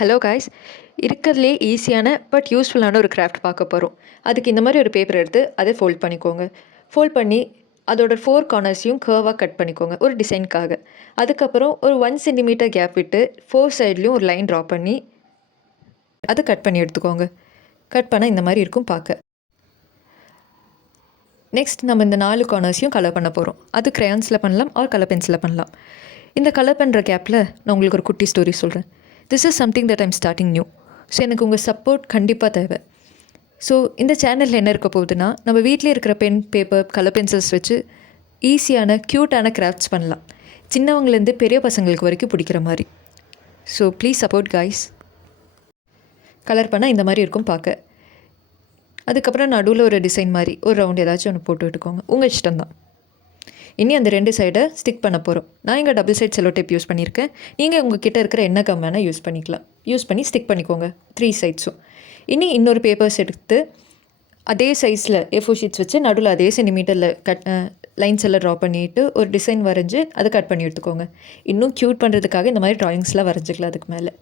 Hello guys, இருக்கிறதுலே ஈஸியான but யூஸ்ஃபுல்லான ஒரு கிராஃப்ட் பார்க்க போகிறோம். அதுக்கு இந்த மாதிரி ஒரு பேப்பர் எடுத்து அதை ஃபோல்ட் பண்ணிக்கோங்க. ஃபோல்ட் பண்ணி அதோட 4 கார்னர்ஸையும் கர்வாக கட் பண்ணிக்கோங்க ஒரு டிசைனுக்காக. அதுக்கப்புறம் ஒரு 1 சென்டிமீட்டர் கேப் விட்டு 4 சைட்லேயும் ஒரு லைன் ட்ரா பண்ணி அதை கட் பண்ணி எடுத்துக்கோங்க. கட் பண்ணால் இந்த மாதிரி இருக்கும் பார்க்க. நெக்ஸ்ட் நம்ம இந்த 4 கார்னர்ஸையும் கலர் பண்ண போகிறோம். அது க்ரையான்ஸில் பண்ணலாம் ஆர் கலர் பென்சிலில் பண்ணலாம். இந்த கலர் பண்ணுற கேப்பில் நான் உங்களுக்கு ஒரு குட்டி ஸ்டோரி சொல்கிறேன். This is something that I'm starting new. So எனக்கு உங்கள் சப்போர்ட் கண்டிப்பாக தேவை. ஸோ இந்த சேனலில் என்ன இருக்க போகுதுன்னா, நம்ம வீட்டிலே இருக்கிற பென், பேப்பர், கலர் பென்சில்ஸ் வச்சு ஈஸியான க்யூட்டான கிராஃப்ட்ஸ் பண்ணலாம். சின்னவங்கலேருந்து பெரிய பசங்களுக்கு வரைக்கும் பிடிக்கிற மாதிரி. So please support guys. Colour பண்ணால் இந்த மாதிரி இருக்கும் பார்க்க. அதுக்கப்புறம் நடுவில் ஒரு டிசைன் மாதிரி ஒரு ரவுண்ட் ஏதாச்சும் ஒன்று போட்டு விட்டுக்கோங்க. உங்கள் இஷ்டம்தான். இனி அந்த 2 சைடை ஸ்டிக் பண்ண போகிறோம். நான் இங்கே double side cello tape use பண்ணியிருக்கேன். நீங்கள் உங்கள் கிட்டே இருக்கிற என்ன கம் வேணால் யூஸ் பண்ணிக்கலாம். யூஸ் பண்ணி ஸ்டிக் பண்ணிக்கோங்க 3 சைட்ஸும். இனி இன்னொரு பேப்பர்ஸ் எடுத்து அதே சைஸில் A4 ஷீட்ஸ் வச்சு நடுவில் அதே சென்டிமீட்டரில் லைன்ஸ் எல்லாம் ட்ரா பண்ணிவிட்டு ஒரு டிசைன் வரைஞ்சி அதை கட் பண்ணி எடுத்துக்கோங்க. இன்னும் க்யூட் பண்ணுறதுக்காக இந்த மாதிரி ட்ராயிங்ஸ்லாம் வரைஞ்சிக்கலாம் அதுக்கு மேலே.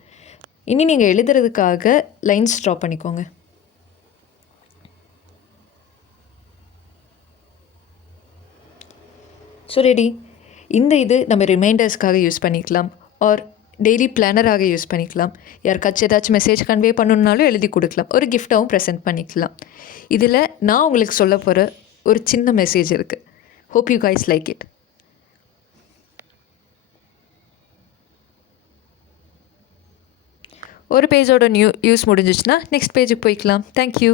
இனி நீங்கள் எழுதுறதுக்காக லைன்ஸ் ட்ரா பண்ணிக்கோங்க. So ready. இது நம்ம ரிமைண்டர்ஸ்க்காக யூஸ் பண்ணிக்கலாம் ஆர் டெய்லி பிளானராக யூஸ் பண்ணிக்கலாம். யாருக்காச்சும் ஏதாச்சும் மெசேஜ் கன்வே பண்ணணுன்னாலும் எழுதி கொடுக்கலாம். ஒரு கிஃப்டாகவும் ப்ரெசென்ட் பண்ணிக்கலாம். இதில் நான் உங்களுக்கு சொல்ல போகிற ஒரு சின்ன மெசேஜ் இருக்குது. Hope you guys like it. ஒரு பேஜோட யூஸ் முடிஞ்சிச்சுன்னா நெக்ஸ்ட் பேஜுக்கு போய்க்கலாம். தேங்க்யூ.